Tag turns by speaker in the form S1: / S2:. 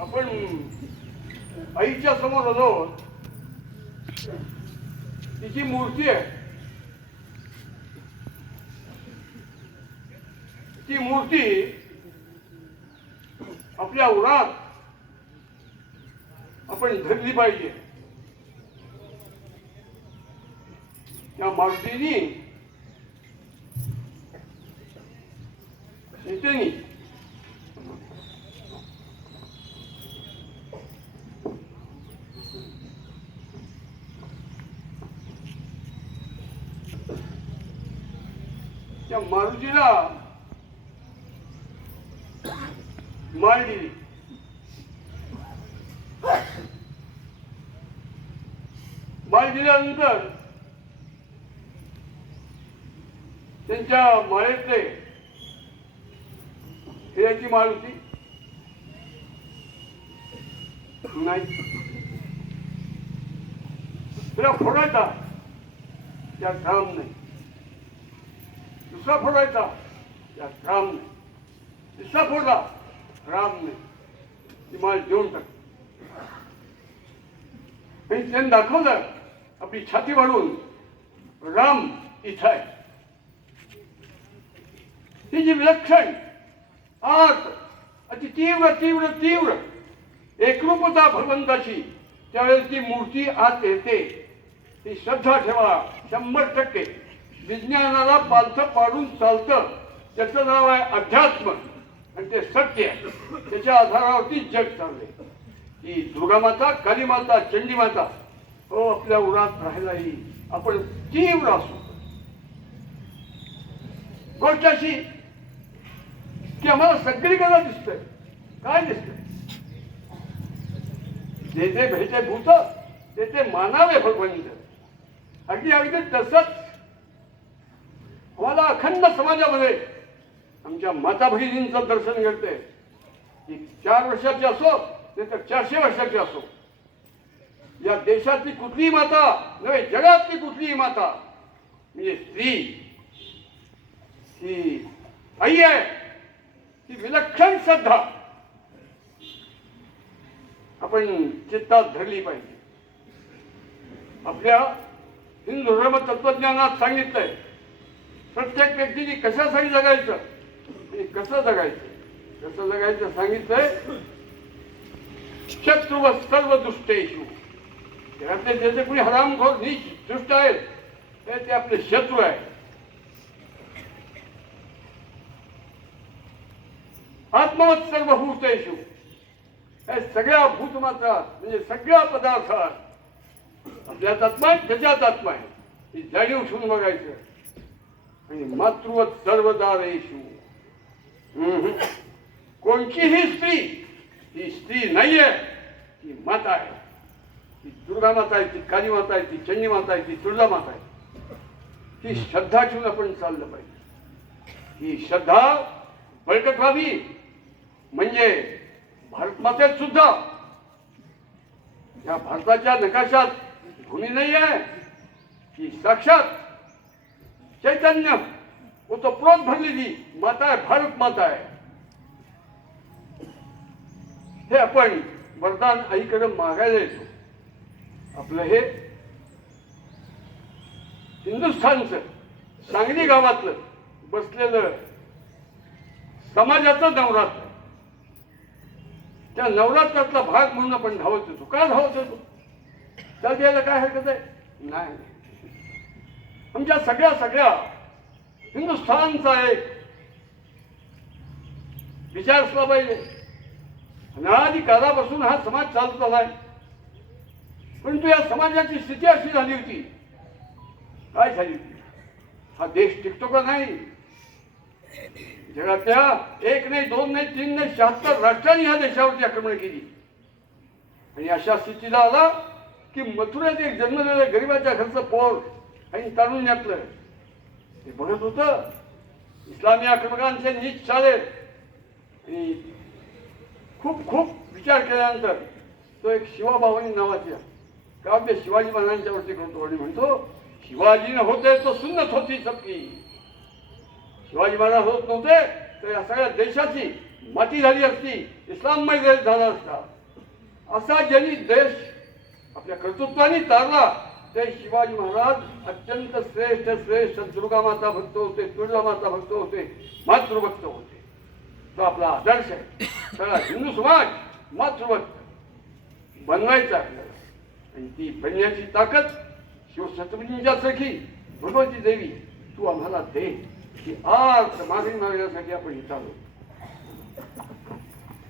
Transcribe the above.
S1: आपण आईच्या समोर आलो तिची मूर्ती आहे. ती मूर्ती आपल्या उरात आपण धरली पाहिजे. त्या मारुतीनी सीतेनी त्या मारुतीला मार दिली मार दिल्यानंतर त्यांच्या माळेतले हिऱ्याची माळ होती. नाही. हिरा फोडायचा. त्या काम नाही. दुसरा फोडायचा. त्यात काम नाही. तिसरा फोडला. राम नाही. ती माळ जेवण टाक. त्यांनी दाखवलं आपली छाती वाढून राम इथं आहे. ही जी विलक्षण आत अति तीव्र तीव्र तीव्र. एकरूपता भगवंताची त्यावेळेस ती मूर्ती आत येते. ती श्रद्धा ठेवा शंभर टक्के. विज्ञानाला पालथं पाडून चालतं. त्याचं नाव आहे अध्यात्म. आणि ते सत्य त्याच्या आधारावरती जग चालले ती दुर्गामाता कालीमाता चंडीमाता हो आपल्या उरात राहायला येईल. आपण तीव्र असू. गोष्ट अशी ती आम्हाला सगळीकडे दिसतंय. काय दिसतंय? जे जे भेटे भूत ते ते मानावे भगवंत. अगदी अगदी तसंच आम्हाला अखंड समाजामध्ये आमच्या माता भगिनींचं दर्शन घडते ती चार वर्षाची असो नाही तर चारशे वर्षाची असो. या देशातली कुठलीही माता नव्हे जगातली कुठलीही माता म्हणजे स्त्री ही आई आहे. ही विलक्षण श्रद्धा. आपण चित्तात धरली पाहिजे. आपल्या हिंदू धर्म तत्वज्ञानात सांगितलंय प्रत्येक व्यक्तीने कशासाठी जगायचं? आणि कसं जगायचं? कसं जगायचं सांगितलंय? शत्रू सर्व दुष्टेशू घरातले ज्याचे कोणी हरामखोर नीच दुष्ट आहेत ते ते आपले शत्रू आहेत. आत्मवत सर्व भूतेषु. या सगळ्या भूतमात्रा म्हणजे सगळ्या पदार्थात आपल्यात आत्मा आहे त्याच्यात आत्मा आहे. ही जाणीव ठेवून बघायचं. आणि मातृवत सर्वदारेषु. हम्म. कोणतीही स्त्री ही स्त्री नाहीये ती माता आहे. ती दुर्गा माता आहे ती काली माता आहे ती चंडी माता आहे ती तुळजा माता आहे. ती श्रद्धा ठेवून आपण चाललं पाहिजे. ही श्रद्धा बळकट व्हावी. म्हणजे भारत मातेत सुद्धा या भारताच्या नकाशात भूमी नाही आहे. की साक्षात चैतन्य ओतप्रोत भरलेली माता आहे भारत माता आहे. हे आपण वरदान आईकडे मागायला येतो. आपलं हे हिंदुस्थानचं सांगली गावातलं बसलेलं समाजाचं नवरात्र. त्या नवरात्रातला भाग म्हणून आपण धावत होतो. का धावत होतो? त्या द्यायला काय हरकत आहे? नाही. आमच्या सगळ्या सगळ्या हिंदुस्थानचा एक विचार असला पाहिजे. अनादी काळापासून हा समाज चालत आलाय परंतु या समाजाची स्थिती अशी झाली होती. काय झाली होती? हा देश टिकतो का नाही? जगातल्या एक नाही दोन नाही तीन नाही शहात्तर राष्ट्रांनी ह्या देशावरती आक्रमण केली. आणि अशा स्थितीला आला की मथुरेत एक जन्मलेलं गरिबाच्या घरचं पोर आणि तारुण्यातलं ते बघत होतं इस्लामी आक्रमकांचे नीच चाले आणि खूप खूप विचार केल्यानंतर तो एक शिवाभावानी नावाचा काव्य शिवाजी महाराजांच्यावरती करतो आणि म्हणतो शिवाजीनं होते तो सुन्नत होती सबकी. शिवाजी महाराज होत नव्हते तर या सगळ्या देशाची माती झाली असती इस्लाममय देश झाला असता. असा ज्यांनी देश आपल्या कर्तृत्वाने तारला ते शिवाजी महाराज अत्यंत श्रेष्ठ श्रेष्ठ दुर्गा माता भक्त होते तुळजा माता भक्त होते मातृभक्त होते. तो आपला आदर्श आहे. सगळा हिंदू समाज मातृभक्त. बनवायचा आपल्याला. आणि ती बनण्याची ताकद शिवछत्रपतींच्या सखी भगवती देवी तू आम्हाला दे. की आज मागणी मागण्यासाठी आपण इथं आलो.